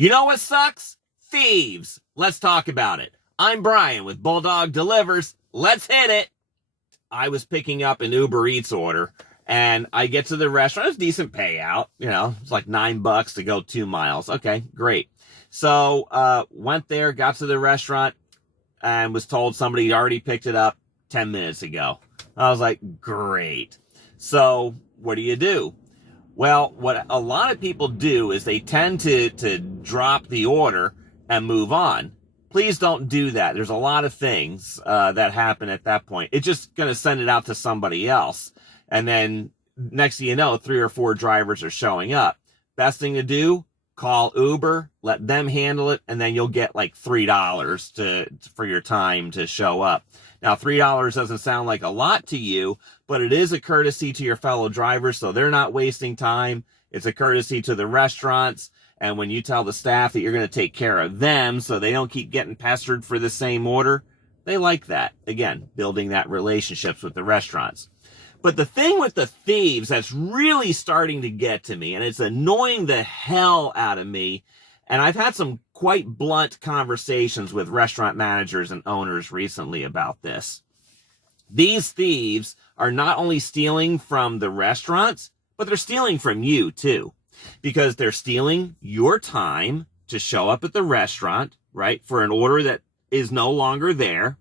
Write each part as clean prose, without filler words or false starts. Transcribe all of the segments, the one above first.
You know what sucks? Thieves. Let's talk about it. I'm Brian with Bulldog Delivers. Let's hit it. I was picking up an Uber Eats order and I get to the restaurant. It's a decent payout. It's like $9 to go 2 miles. Okay, great. So, went there, got to the restaurant and was told somebody already picked it up 10 minutes ago. I was like, great. So what do? Well, what a lot of people do is they tend to drop the order and move on. Please don't do that. There's a lot of things that happen at that point. It's just going to send it out to somebody else. And then next thing you know, 3 or 4 drivers are showing up. Best thing to do, call Uber, let them handle it, and then you'll get like $3 for your time to show up. Now, $3 doesn't sound like a lot to you, but it is a courtesy to your fellow drivers, so they're not wasting time. It's a courtesy to the restaurants, and when you tell the staff that you're going to take care of them so they don't keep getting pestered for the same order, they like that. Again, building that relationships with the restaurants. But the thing with the thieves that's really starting to get to me, and it's annoying the hell out of me, and I've had some quite blunt conversations with restaurant managers and owners recently about this. These thieves are not only stealing from the restaurants, but they're stealing from you too, because they're stealing your time to show up at the restaurant, right, for an order that is no longer there.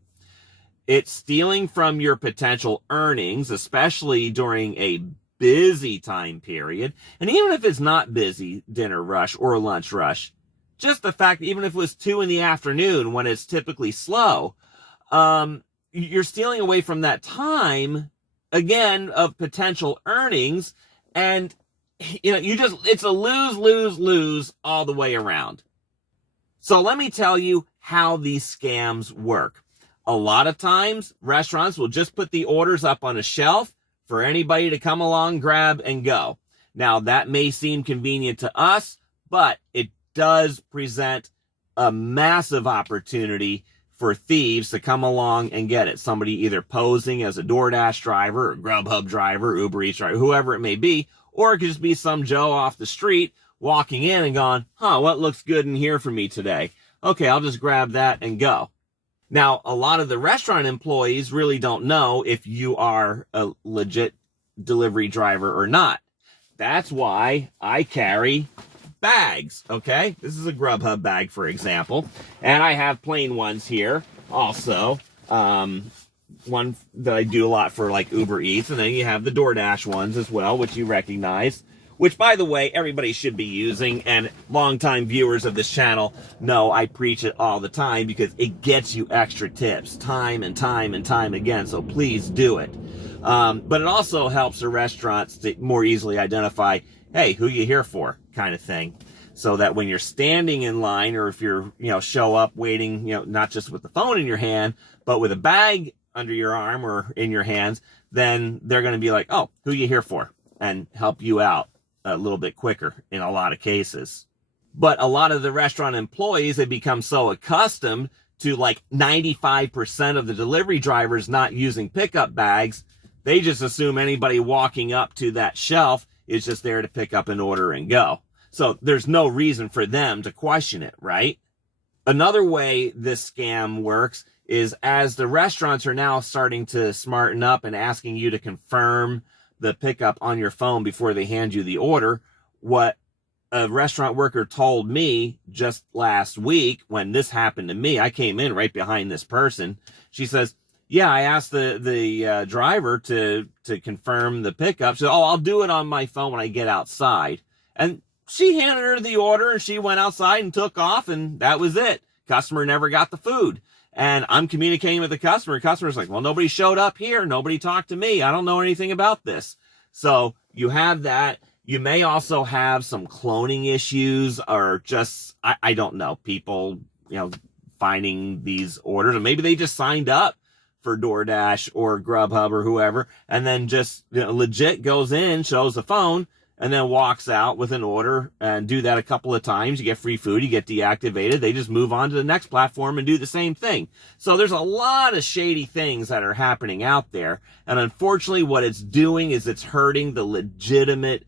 It's stealing from your potential earnings, especially during a busy time period. And even if it's not busy, dinner rush or lunch rush, just the fact that even if it was 2 p.m. when it's typically slow, you're stealing away from that time, again, of potential earnings. And, it's a lose, lose, lose all the way around. So let me tell you how these scams work. A lot of times, restaurants will just put the orders up on a shelf for anybody to come along, grab, and go. Now, that may seem convenient to us, but it does present a massive opportunity for thieves to come along and get it. Somebody either posing as a DoorDash driver or Grubhub driver, Uber Eats driver, whoever it may be, or it could just be some Joe off the street walking in and going, what looks good in here for me today? Okay, I'll just grab that and go. Now, a lot of the restaurant employees really don't know if you are a legit delivery driver or not. That's why I carry bags, okay? This is a Grubhub bag, for example. And I have plain ones here also. One that I do a lot for like Uber Eats. And then you have the DoorDash ones as well, which you recognize. Which, by the way, everybody should be using, and longtime viewers of this channel know I preach it all the time because it gets you extra tips time and time and time again, so please do it. But it also helps the restaurants to more easily identify, hey, who you here for, kind of thing. So that when you're standing in line, or if you're, show up waiting, not just with the phone in your hand, but with a bag under your arm or in your hands, then they're going to be like, oh, who you here for, and help you out a little bit quicker in a lot of cases. But a lot of the restaurant employees, they become so accustomed to like 95% of the delivery drivers not using pickup bags, they just assume anybody walking up to that shelf is just there to pick up an order and go. So there's no reason for them to question it, right? Another way this scam works is as the restaurants are now starting to smarten up and asking you to confirm the pickup on your phone before they hand you the order. What a restaurant worker told me just last week when this happened to me, I came in right behind this person. She says, yeah, I asked the driver to confirm the pickup. She said, I'll do it on my phone when I get outside. And she handed her the order and she went outside and took off, and that was it. Customer never got the food. And I'm communicating with the customer. Customer's like, well, nobody showed up here. Nobody talked to me. I don't know anything about this. So you have that. You may also have some cloning issues, or just, I don't know, people, finding these orders, or maybe they just signed up for DoorDash or Grubhub or whoever, and then just legit goes in, shows the phone, and then walks out with an order, and do that a couple of times. You get free food, you get deactivated. They just move on to the next platform and do the same thing. So there's a lot of shady things that are happening out there. And unfortunately, what it's doing is it's hurting the legitimate,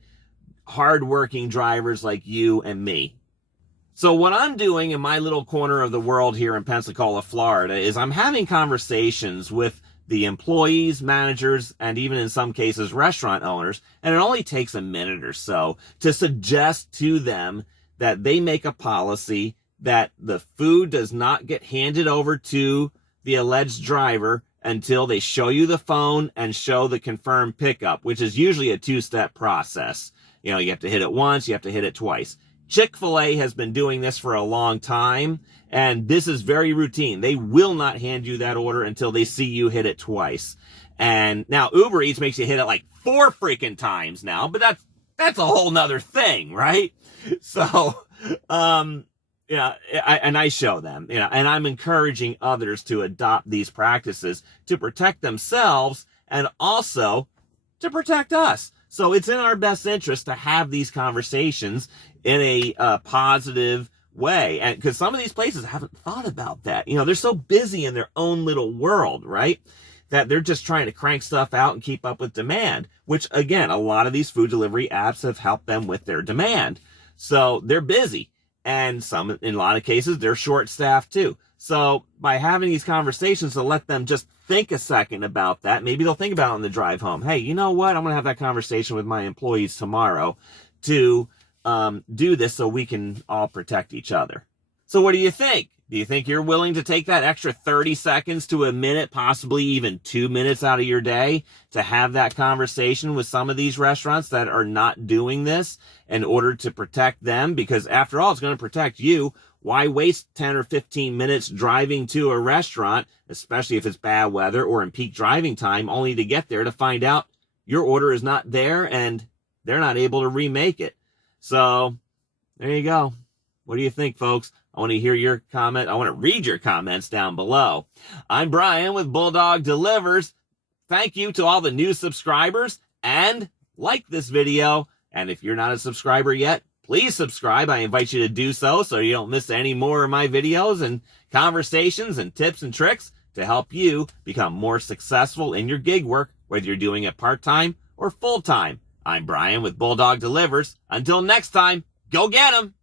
hardworking drivers like you and me. So what I'm doing in my little corner of the world here in Pensacola, Florida, is I'm having conversations with the employees, managers, and even in some cases, restaurant owners. And it only takes a minute or so to suggest to them that they make a policy that the food does not get handed over to the alleged driver until they show you the phone and show the confirmed pickup, which is usually a two-step process. You know, you have to hit it once, you have to hit it twice. Chick-fil-A has been doing this for a long time, and this is very routine. They will not hand you that order until they see you hit it twice. And now Uber Eats makes you hit it like 4 freaking times now, but that's a whole nother thing, right? So, yeah, and I show them, you know, and I'm encouraging others to adopt these practices to protect themselves and also to protect us. So it's in our best interest to have these conversations in a positive way. And because some of these places haven't thought about that. You know, they're so busy in their own little world, right? That they're just trying to crank stuff out and keep up with demand, which again, a lot of these food delivery apps have helped them with their demand. So they're busy. And some, in a lot of cases, they're short-staffed too. So by having these conversations to let them just think a second about that, maybe they'll think about it on the drive home. Hey, you know what? I'm going to have that conversation with my employees tomorrow to do this so we can all protect each other. So what do you think? Do you think you're willing to take that extra 30 seconds to a minute, possibly even 2 minutes out of your day to have that conversation with some of these restaurants that are not doing this in order to protect them? Because after all, it's going to protect you. Why waste 10 or 15 minutes driving to a restaurant, especially if it's bad weather or in peak driving time, only to get there to find out your order is not there and they're not able to remake it? So there you go. What do you think, folks? I want to hear your comment. I want to read your comments down below. I'm Brian with Bulldog Delivers. Thank you to all the new subscribers, and like this video. And if you're not a subscriber yet, please subscribe. I invite you to do so you don't miss any more of my videos and conversations and tips and tricks to help you become more successful in your gig work, whether you're doing it part-time or full-time. I'm Brian with Bulldog Delivers. Until next time, go get 'em!